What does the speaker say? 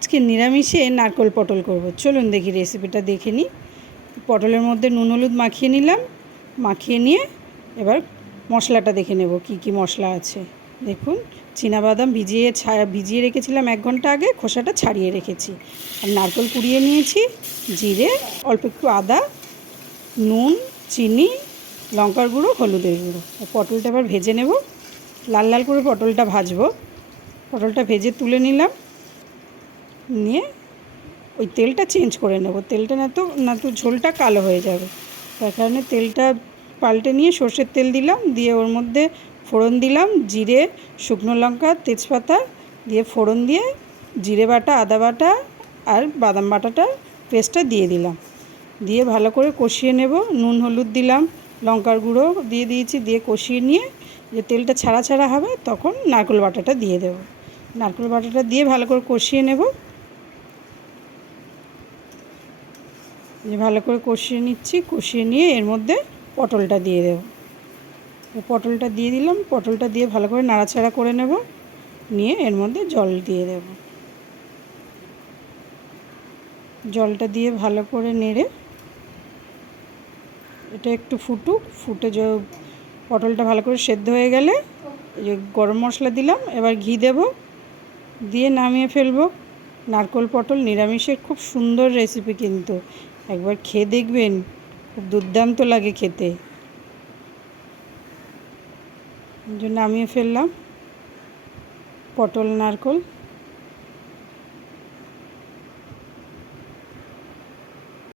আজকে নিরামিষে নারকোল পটল করব। চলুন দেখি রেসিপিটা দেখে নিই। পটলের মধ্যে নুন, হলুদ মাখিয়ে নিলাম। মাখিয়ে নিয়ে এবার মশলাটা দেখে নেব, কি কি মশলা আছে। দেখুন বাদাম ভিজিয়ে ছা, ভিজিয়ে রেখেছিলাম এক ঘণ্টা আগে, খোসাটা ছাড়িয়ে রেখেছি। আর নারকোল কুড়িয়ে নিয়েছি, জিরে, অল্প একটু আদা, নুন, চিনি, লঙ্কার গুঁড়ো, হলুদের গুঁড়ো। পটলটা এবার ভেজে নেব। লাল লাল করে পটলটা ভাজবো। পটলটা ভেজে তুলে নিলাম। নিয়ে ওই তেলটা চেঞ্জ করে নেব। তেলটা না তো না তো ঝোলটা কালো হয়ে যাবে। তার কারণে তেলটা পাল্টে নিয়ে সর্ষের তেল দিলাম, দিয়ে ওর মধ্যে ফোড়ন দিলাম, জিরে, শুকনো লঙ্কা, তেজপাতা, দিয়ে ফোড়ন দিয়ে জিরে বাটা, আদা বাটা আর বাদাম বাটাটা পেস্টটা দিয়ে দিলাম। দিয়ে ভালো করে কষিয়ে নেব, নুন, হলুদ দিলাম, লঙ্কার গুঁড়ো দিয়ে দিয়েছি, দিয়ে কষিয়ে নিয়ে যে তেলটা ছাড়া ছাড়া হবে তখন নারকেল বাটাটা দিয়ে দেব। নারকেল বাটাটা দিয়ে ভালো করে কষিয়ে নেব। যে ভালো করে কষিয়ে নিচ্ছি, কষিয়ে নিয়ে এর মধ্যে পটলটা দিয়ে দেব। পটলটা দিয়ে দিলাম, পটলটা দিয়ে ভালো করে নাড়াচাড়া করে নেব, নিয়ে এর মধ্যে জল দিয়ে দেব। জলটা দিয়ে ভালো করে নেড়ে এটা একটু ফুটুক, ফুটে যে পটলটা ভালো করে সেদ্ধ হয়ে গেলে যে গরম মশলা দিলাম, এবার ঘি দেব, দিয়ে নামিয়ে ফেলব। নারকোল পটল নিরামিষের খুব সুন্দর রেসিপি কিন্তু। একবার খেয়ে দেখবেন খুব দুর্দান্ত লাগে খেতে। জন্য নামিয়ে ফেললাম। পটল নারকোল।